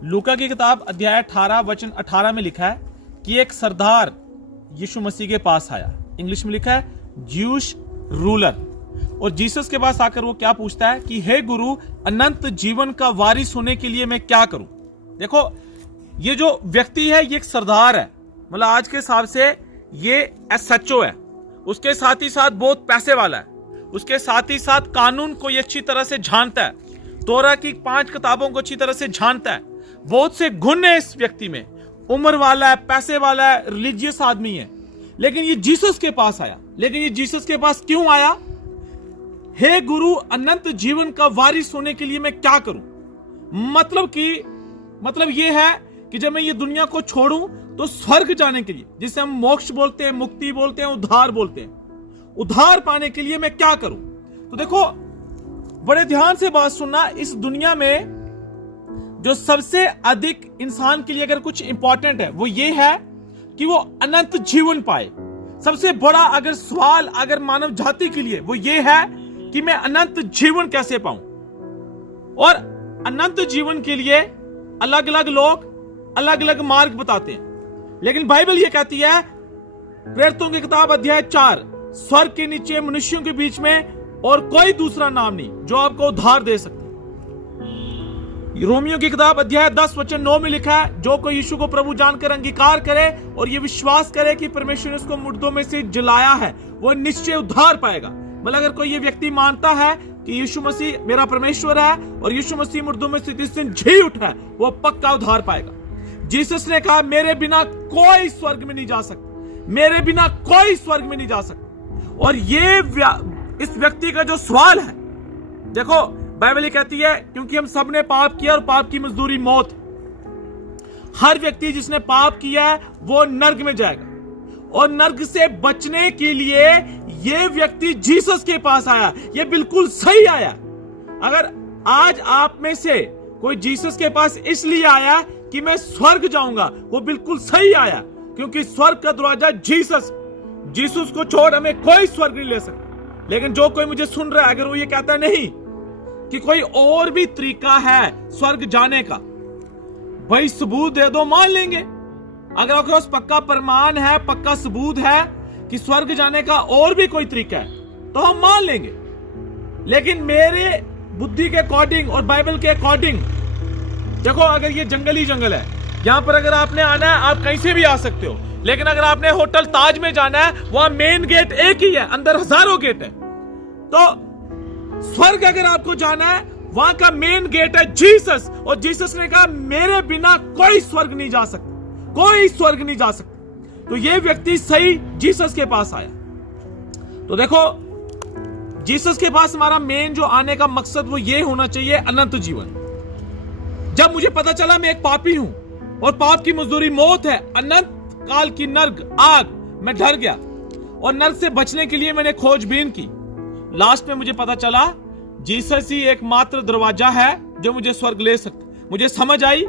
लूका की किताब अध्याय 18 वचन 18 में लिखा है कि एक सरदार यीशु मसीह के पास आया। इंग्लिश में लिखा है ज्यूश रूलर, और जीसस के पास आकर वो क्या पूछता है कि हे गुरु, अनंत जीवन का वारिस होने के लिए मैं क्या करूं। देखो, ये जो व्यक्ति है ये एक सरदार है, मतलब आज के हिसाब से ये एसएचओ है, उसके साथ ही साथ बहुत पैसे वाला है, उसके साथ ही साथ कानून को ये अच्छी तरह से जानता है, तोरा की 5 किताबों को अच्छी तरह से जानता है, बहुत से गुण है इस व्यक्ति में, उम्र वाला है, पैसे वाला है, रिलीजियस आदमी है। लेकिन ये जीसस के पास आया। लेकिन ये जीसस के पास क्यों आया? हे गुरु, अनंत जीवन का वारिस होने के लिए मैं क्या करूं? मतलब ये है कि जब मैं ये दुनिया को छोड़ूं तो स्वर्ग जाने के लिए, जिसे हम मोक्ष बोलते हैं, मुक्ति बोलते हैं, उद्धार बोलते हैं, उद्धार पाने के लिए मैं क्या करूं? तो देखो, बड़े ध्यान से बात सुनना। इस दुनिया में जो सबसे अधिक इंसान के लिए अगर कुछ इंपॉर्टेंट है वो ये है कि वो अनंत जीवन पाए। सबसे बड़ा अगर सवाल अगर मानव जाति के लिए वो ये है कि मैं अनंत जीवन कैसे पाऊं। और अनंत जीवन के लिए अलग अलग लोग अलग अलग मार्ग बताते हैं, लेकिन बाइबल ये कहती है, प्रेरितों की किताब अध्याय 4, स्वर्ग के नीचे मनुष्यों के बीच में और कोई दूसरा नाम नहीं जो आपको उद्धार दे सकता। रोमियो की किताब अध्याय 10 वचन 9 में लिखा है, जो कोई यीशु को प्रभु जानकर अंगीकार करे और ये विश्वास करे कि परमेश्वर ने उसको मुर्दों में से जलाया है, वो निश्चय उद्धार पाएगा। मतलब अगर कोई ये व्यक्ति मानता है कि यीशु मसीह मेरा परमेश्वर है और यीशु मसीह मुर्दों में से जिस दिन जी उठा है, वो पक्का उद्धार पाएगा। जीसस ने कहा, मेरे बिना कोई स्वर्ग में नहीं जा सकता, मेरे बिना कोई स्वर्ग में नहीं जा सकता। और ये इस व्यक्ति का जो सवाल है, देखो बाइबल ये कहती है, क्योंकि हम सब ने पाप किया और पाप की मजदूरी मौत। हर व्यक्ति जिसने पाप किया है वो नर्क में जाएगा, और नर्क से बचने के लिए ये व्यक्ति जीसस के पास आया। ये बिल्कुल सही आया। अगर आज आप में से कोई जीसस के पास इसलिए आया कि मैं स्वर्ग जाऊंगा, वो बिल्कुल सही आया, क्योंकि स्वर्ग का दरवाजा जीसस को छोड़ हमें कोई स्वर्ग नहीं ले सकता। लेकिन जो कोई मुझे सुन रहा है, अगर वो ये कहता नहीं कि कोई और भी तरीका है स्वर्ग जाने का, भाई सबूत दे दो, मान लेंगे। अगर आपके पास पक्का प्रमाण है, पक्का सबूत है कि स्वर्ग जाने का और भी कोई तरीका है, तो हम मान लेंगे। लेकिन मेरे बुद्धि के अकॉर्डिंग और बाइबल के अकॉर्डिंग, देखो, अगर ये जंगल ही जंगल है, यहां पर अगर आपने आना है आप कहीं से भी आ सकते हो, लेकिन अगर आपने होटल ताज में जाना है, वहां मेन गेट एक ही है, अंदर हजारों गेट है। तो स्वर्ग अगर आपको जाना है, वहां का मेन गेट है जीसस, और जीसस ने कहा, मेरे बिना कोई स्वर्ग नहीं जा सकता, कोई स्वर्ग नहीं जा सकता। तो ये व्यक्ति सही जीसस के पास आया। तो देखो, जीसस के पास हमारा मेन जो आने का मकसद वो ये होना चाहिए, अनंत जीवन। जब मुझे पता चला मैं एक पापी हूं और पाप की मजदूरी मौत है, अनंत काल की नर्क आग, मैं डर गया, और नर्क से बचने के लिए मैंने खोजबीन की। लास्ट में मुझे पता चला जीसस ही एकमात्र दरवाजा है जो मुझे स्वर्ग ले सकता। मुझे समझ आई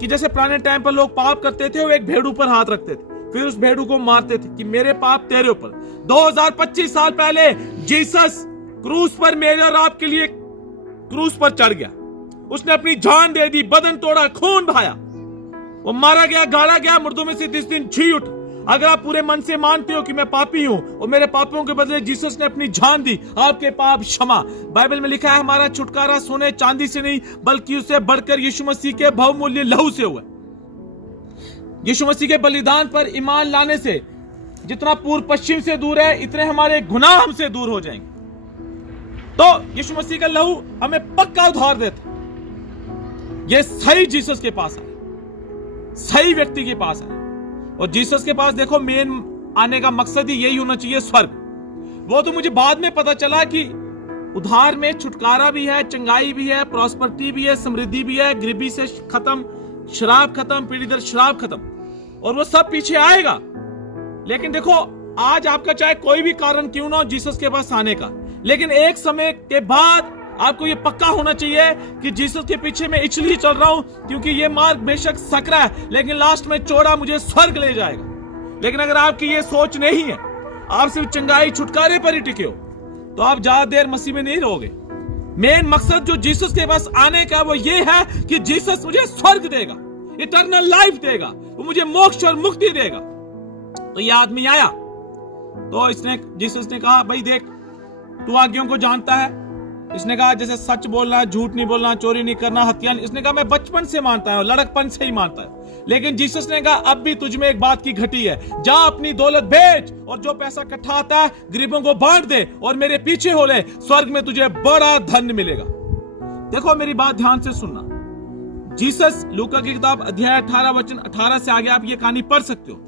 कि जैसे पुराने टाइम पर लोग पाप करते थे, वो एक भेड़ू पर हाथ रखते थे, फिर उस भेड़ू को मारते थे कि मेरे पाप तेरे ऊपर। 2025 साल पहले जीसस क्रूस पर मेरे और आपके लिए क्रूस पर चढ़ गया। उसने अपनी जान दे दी, बदन तोड़ा, खून बहाया, वो मारा गया, गाड़ा गया, मुर्दों में से जिस दिन जी उठा। अगर आप पूरे मन से मानते हो कि मैं पापी हूं और मेरे पापों के बदले जीसस ने अपनी जान दी, आपके पाप क्षमा। बाइबल में लिखा है, हमारा छुटकारा सोने चांदी से नहीं बल्कि उससे बढ़कर यीशु मसीह के बहुमूल्य लहू से हुआ। यीशु मसीह के बलिदान पर ईमान लाने से जितना पूर्व पश्चिम से दूर है, इतने हमारे गुनाह हमसे दूर हो जाएंगे। तो यीशु मसीह का लहू हमें पक्का उद्धार देता। ये सही जीसस के पास आए, सही व्यक्ति के पास आए। और जीसस के पास देखो, मेन आने का मकसद ही यही होना चाहिए, स्वर्ग। वो तो मुझे बाद में पता चला कि उद्धार में छुटकारा भी है, चंगाई भी है, प्रॉस्पेरिटी भी है, समृद्धि भी है, गरीबी से खत्म, शराब खत्म, पीढ़ी दर शराब खत्म, और वो सब पीछे आएगा। लेकिन देखो, आज आपका चाहे कोई भी कारण क्यों ना हो जीसस के पास आने का, लेकिन एक समय के बाद आपको ये पक्का होना चाहिए कि जीसस के पीछे मैं इसलिए चल रहा हूं क्योंकि ये मार्ग बेशक सकरा है, लेकिन लास्ट में चौड़ा मुझे स्वर्ग ले जाएगा। लेकिन अगर आपकी ये सोच नहीं है, आप सिर्फ चंगाई छुटकारे पर ही टिके हो, तो आप ज्यादा देर मसीह में नहीं रहोगे। मेन मकसद जो जीसस के पास आने का वो ये है कि जीसस मुझे स्वर्ग देगा, इटर्नल लाइफ देगा, वो मुझे मोक्ष और मुक्ति देगा। तो ये आदमी आया तो जीसस ने कहा, भाई देख, तू आज्ञाओं को जानता है। इसने कहा जैसे सच बोलना, झूठ नहीं बोलना, चोरी नहीं करना, हत्या नहीं। इसने कहा मैं बचपन से मानता हूं, लड़कपन से ही मानता है। लेकिन जीसस ने कहा अब भी तुझ में एक बात की घटी है, जा अपनी दौलत बेच और जो पैसा इकट्ठा आता है गरीबों को बांट दे और मेरे पीछे हो ले, स्वर्ग में तुझे बड़ा धन मिलेगा। देखो मेरी बात ध्यान से सुनना। जीसस, लूका की किताब अध्याय 18 वचन 18 से आगे आप ये कहानी पढ़ सकते हो।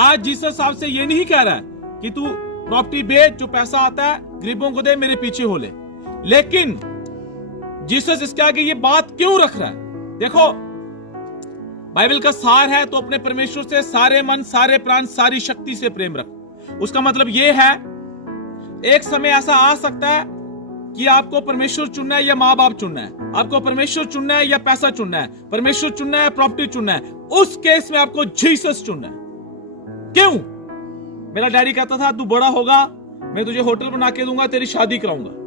आज जीसस आपसे ये नहीं कह रहा है कि तू प्रॉपर्टी बेच, जो पैसा आता है गरीबों को दे, मेरे पीछे हो ले। लेकिन जीसस इसके आगे ये बात क्यों रख रहा है? देखो बाइबल का सार है तो अपने परमेश्वर से सारे मन, सारे प्राण, सारी शक्ति से प्रेम रख। उसका मतलब यह है एक समय ऐसा आ सकता है कि आपको परमेश्वर चुनना है या माँ बाप चुनना है, आपको परमेश्वर चुनना है या पैसा चुनना है, परमेश्वर चुनना है, प्रॉपर्टी चुनना है। उस केस में आपको जीसस चुनना है। क्यों? मेरा डैडी कहता था तू बड़ा होगा मैं तुझे होटल बना के दूंगा, तेरी शादी कराऊंगा।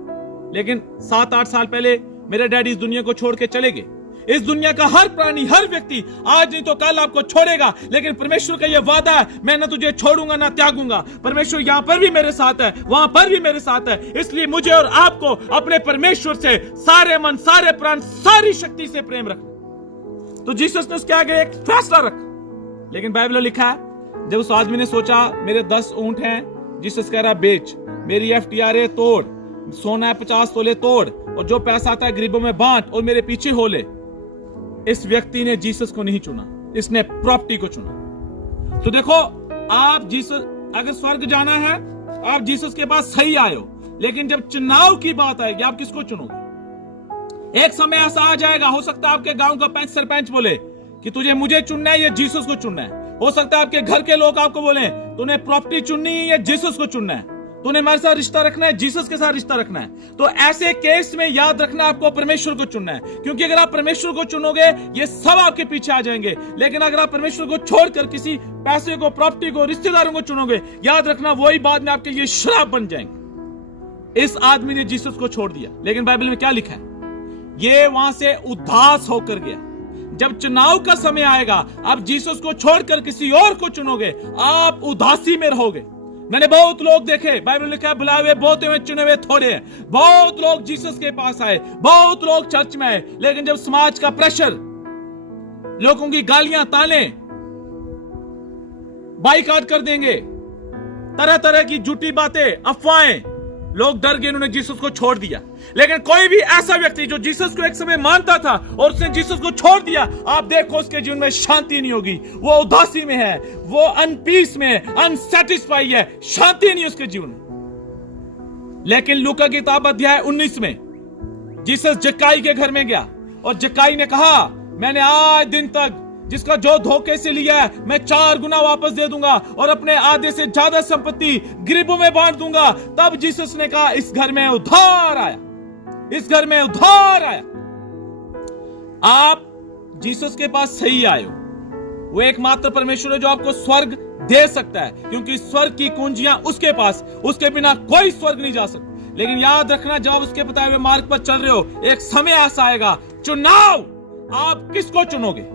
लेकिन 7-8 साल पहले मेरे डैडी इस दुनिया को छोड़ के चले गए। इस दुनिया का हर प्राणी, हर व्यक्ति आज नहीं तो कल आपको छोड़ेगा, लेकिन परमेश्वर का यह वादा है मैं ना तुझे छोड़ूंगा ना त्यागूंगा। परमेश्वर यहां पर भी मेरे साथ है, वहां पर भी मेरे साथ है। इसलिए मुझे और आपको अपने परमेश्वर से सारे मन, सारे प्राण, सारी शक्ति से प्रेम रखना। तो जीसस ने उसके आगे एक फैसला रखा। लेकिन बाइबल में लिखा है जब उस आदमी ने सोचा मेरे 10 ऊंट हैं, जीसस कह रहा बेच, मेरी FTRA तोड़, सोना है 50 तोले तोड़ और जो पैसा आता है गरीबों में बांट और मेरे पीछे हो ले। इस व्यक्ति ने जीसस को नहीं चुना, इसने प्रॉपर्टी को चुना। तो देखो आप जीसस, अगर स्वर्ग जाना है आप जीसस के पास सही आए हो, लेकिन जब चुनाव की बात आएगी आप किसको चुनोगे? एक समय ऐसा आ जाएगा, हो सकता है आपके गांव का पंच सरपंच बोले कि तुझे मुझे चुनना है या जीसस को चुनना है। हो सकता है आपके घर के लोग आपको बोले तूने प्रॉपर्टी चुननी है या जीसस को चुनना है, तूने हमारे साथ रिश्ता रखना है, जीसस के साथ रिश्ता रखना है। तो ऐसे केस में याद रखना आपको परमेश्वर को चुनना है, क्योंकि अगर आप परमेश्वर को चुनोगे ये सब आपके पीछे आ जाएंगे। लेकिन अगर आप परमेश्वर को छोड़कर किसी पैसे को, प्रॉपर्टी को, रिश्तेदारों को चुनोगे, याद रखना वही बाद में आपके लिए श्राप बन जाएंगे। इस आदमी ने जीसस को छोड़ दिया, लेकिन बाइबल में क्या लिखा है? ये वहां से उदास होकर गया। जब चुनाव का समय आएगा आप जीसस को छोड़कर किसी और को चुनोगे, आप उदासी में रहोगे। मैंने बहुत लोग देखे, बाइबल लिखा है बुलाए हुए बहुत हुए, चुने हुए थोड़े हैं। बहुत लोग जीसस के पास आए, बहुत लोग चर्च में आए, लेकिन जब समाज का प्रेशर, लोगों की गालियां, ताने, बाइकाट कर देंगे, तरह तरह की झूठी बातें, अफवाहें, लोग डर गए, उन्होंने जीसस को छोड़ दिया। लेकिन कोई भी ऐसा व्यक्ति जो जीसस को एक समय मानता था और उसने जीसस को छोड़ दिया, आप देखो उसके जीवन में शांति नहीं होगी। वो उदासी में है, वो अनपीस में, अनसेटिस्फाई है, शांति नहीं उसके जीवन में। लेकिन लूका की किताब अध्याय 19 में जीसस जक्काई के घर में गया और जक्काई ने कहा मैंने आज दिन तक जिसका जो धोखे से लिया है मैं 4 गुना वापस दे दूंगा और अपने आधे से ज्यादा संपत्ति गरीबों में बांट दूंगा। तब जीसस ने कहा इस घर में उद्धार आया, इस घर में उद्धार आया। आप जीसस के पास सही आए हो। वो एकमात्र परमेश्वर है जो आपको स्वर्ग दे सकता है, क्योंकि स्वर्ग की कुंजियां उसके पास, उसके बिना कोई स्वर्ग नहीं जा सकता। लेकिन याद रखना जब उसके बताए हुए मार्ग पर चल रहे हो, एक समय ऐसा आएगा, चुनाव, आप किसको चुनोगे?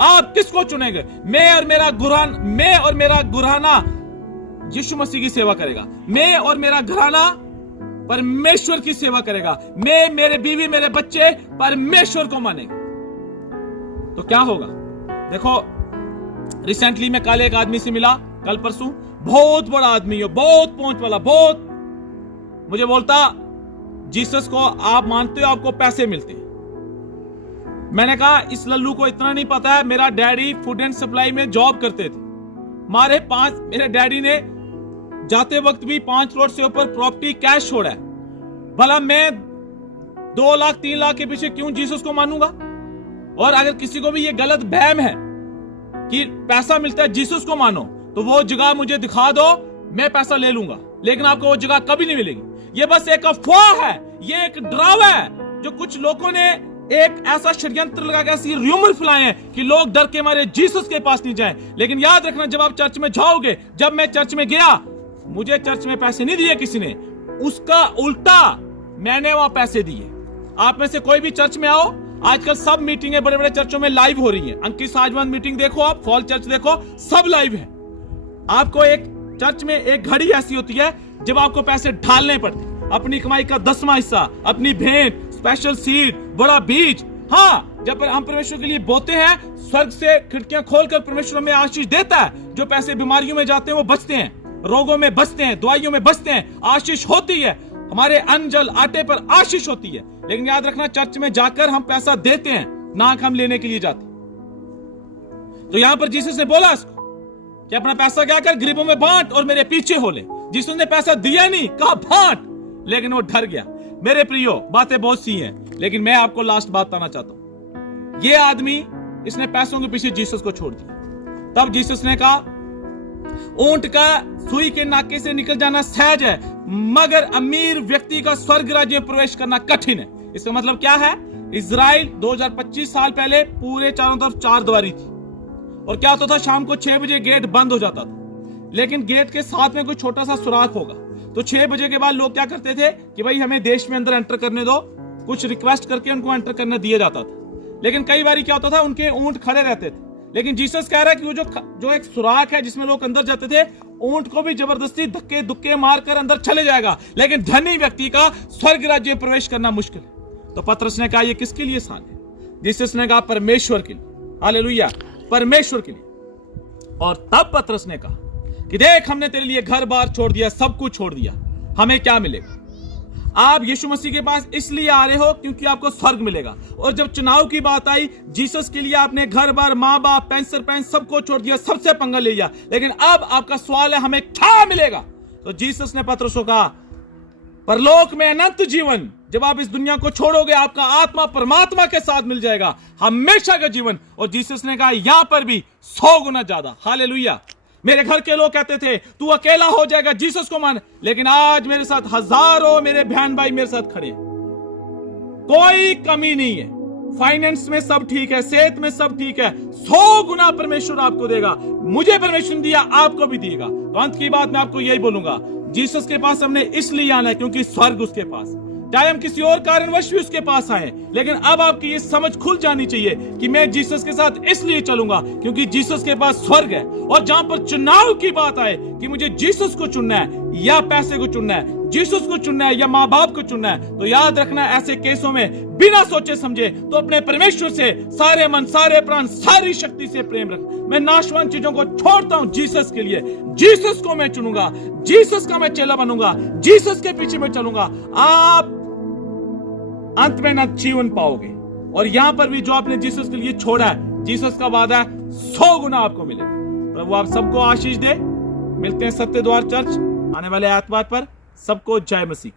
आप किसको चुनेंगे? मैं और मेरा घराना यीशु मसीह की सेवा करेगा, मैं और मेरा घराना परमेश्वर की सेवा करेगा, मैं, मेरे बीवी, मेरे बच्चे परमेश्वर को मानेंगे। तो क्या होगा? देखो रिसेंटली मैं कल एक आदमी से मिला, कल परसों, बहुत बड़ा आदमी है, बहुत पहुंच वाला, बहुत, मुझे बोलता जीसस को आप मानते हो, आपको पैसे मिलते हैं। मैंने कहा इस लल्लू को इतना नहीं पता है, मेरा डैडी फूड एंड सप्लाई में जॉब करते थे। मेरे डैडी ने जाते वक्त भी 5 करोड़ से ऊपर प्रॉपर्टी कैश छोड़ा है। भला मैं 2 लाख 3 लाख के पीछे क्यों जीसस को मानूंगा? और अगर किसी को भी ये गलत वहम है कि पैसा मिलता है जीसस को मानो, तो वो जगह मुझे दिखा दो, मैं पैसा ले लूंगा, लेकिन आपको वो जगह कभी नहीं मिलेगी। ये बस एक अफवाह है, ये एक डरावा है जो कुछ लोगों ने एक ऐसा षड्यंत्र लगा के ऐसी र्यूमर फैलाए हैं कि लोग डर के मारे जीसस के पास नहीं जाएं। लेकिन याद रखना जब आप चर्च में जाओगे, जब मैं चर्च में गया, मुझे चर्च में पैसे नहीं दिए किसी ने, उसका उल्टा मैंने वहां पैसे दिए। आप में से कोई भी चर्च में आओ, आजकल सब मीटिंगें बड़े बड़े चर्चों में लाइव हो रही हैं। अंकित साजवान मीटिंग देखो, आप फॉल चर्च देखो, सब लाइव है। आपको एक चर्च में एक घड़ी ऐसी होती है जब आपको पैसे ढालने पड़ते, अपनी कमाई का 10वां हिस्सा, अपनी भेंट, स्पेशल सीड, बड़ा बीज। हाँ, जब हम परमेश्वर के लिए बोते हैं, स्वर्ग से खिड़कियां खोलकर परमेश्वर हमें आशीष देता है। जो पैसे बीमारियों में जाते हैं वो बचते हैं, रोगों में बचते हैं, दवाइयों में बचते हैं, आशीष होती है। हमारे अन्न जल आटे पर आशीष होती है। लेकिन याद रखना, चर्च में जाकर हम पैसा देते हैं, ना हम लेने के लिए जाते। तो यहां पर जीसस ने बोला इसको कि अपना पैसा क्या कर, गरीबों में बांट और मेरे पीछे हो ले। जीसस ने पैसा दिया नहीं, कहा बांट, लेकिन वो डर गया। मेरे प्रियो, बातें बहुत सी हैं, लेकिन मैं आपको लास्ट बात बताना चाहता हूं। ये आदमी, इसने पैसों के पीछे जीसस को छोड़ दिया। तब जीसस ने कहा, ऊंट का सुई के नाके से निकल जाना सहज है, मगर अमीर व्यक्ति का स्वर्ग राज्य में प्रवेश करना कठिन है। इसका मतलब क्या है? इजराइल 2025 साल पहले पूरे चारों तरफ 4 दीवारी थी, और क्या होता था, शाम को 6 बजे गेट बंद हो जाता था, लेकिन गेट के साथ में कोई छोटा सा सुराख होगा। तो 6 बजे के बाद लोग क्या करते थे कि भाई हमें देश में अंदर एंटर करने दो, कुछ रिक्वेस्ट करके उनको एंटर करने दिया जाता था। लेकिन कई बार क्या होता था, उनके ऊंट खड़े रहते थे। लेकिन जीसस कह रहा है कि वो जो एक सुराख है जिसमें लोग अंदर जाते थे, ऊंट को भी जबरदस्ती धक्के दुक्के मारकर अंदर चले जाएगा, लेकिन धनी व्यक्ति का स्वर्ग राज्य में प्रवेश करना मुश्किल है। तो पतरस ने कहा, ये किसके लिए सान है? जीसस ने कहा, परमेश्वर के लिए। हालेलुया, परमेश्वर के लिए। और तब पतरस ने कहा कि देख, हमने तेरे लिए घर बार छोड़ दिया, सब कुछ छोड़ दिया, हमें क्या मिलेगा? आप यीशु मसीह के पास इसलिए आ रहे हो क्योंकि आपको स्वर्ग मिलेगा। और जब चुनाव की बात आई, जीसस के लिए आपने घर बार, माँ बाप, पेंसर पेंस सबको छोड़ दिया, सबसे पंगा ले लिया। लेकिन अब आपका सवाल है, हमें क्या मिलेगा? तो जीसस ने पतरस को कहा, परलोक में अनंत जीवन। जब आप इस दुनिया को छोड़ोगे, आपका आत्मा परमात्मा के साथ मिल जाएगा, हमेशा का जीवन। और जीसस ने कहा, यहां पर भी 100 गुना ज्यादा। हालेलुया। मेरे घर के लोग कहते थे, तू अकेला हो जाएगा, जीसस को मान। लेकिन आज मेरे साथ हजारों मेरे बहन भाई मेरे साथ खड़े हैं, कोई कमी नहीं है। फाइनेंस में सब ठीक है, सेहत में सब ठीक है। 100 गुना परमेश्वर आपको देगा। मुझे परमेश्वर दिया, आपको भी देगा। तो अंत की बात मैं आपको यही बोलूंगा, जीसस के पास हमने इसलिए आना है क्योंकि स्वर्ग उसके पास। चाहे हम किसी और कारणवश भी उसके पास आए, लेकिन अब आपकी ये समझ खुल जानी चाहिए कि मैं जीसस के साथ इसलिए चलूंगा क्योंकि जीसस के पास स्वर्ग है। और जहां पर चुनाव की बात आए कि मुझे जीसस को चुनना है या पैसे को चुनना है, जीसस को चुनना है या माँ बाप को चुनना है, तो याद रखना, ऐसे केसों में बिना सोचे समझे तो अपने परमेश्वर से सारे मन, सारे प्राण, सारी शक्ति से प्रेम रख। मैं नाशवान चीजों को छोड़ता हूं जीसस के लिए। जीसस को मैं चुनूंगा, जीसस का मैं चेला बनूंगा, जीसस के पीछे मैं चलूंगा। आप अंत में न जीवन पाओगे। और यहां पर भी जो आपने जीसस के लिए छोड़ा है, जीसस का वादा है 100 गुना आपको मिलेगा। प्रभु आप सबको आशीष दे। मिलते हैं सत्य द्वार चर्च आने वाले आतवार पर। सबको जय मसीह।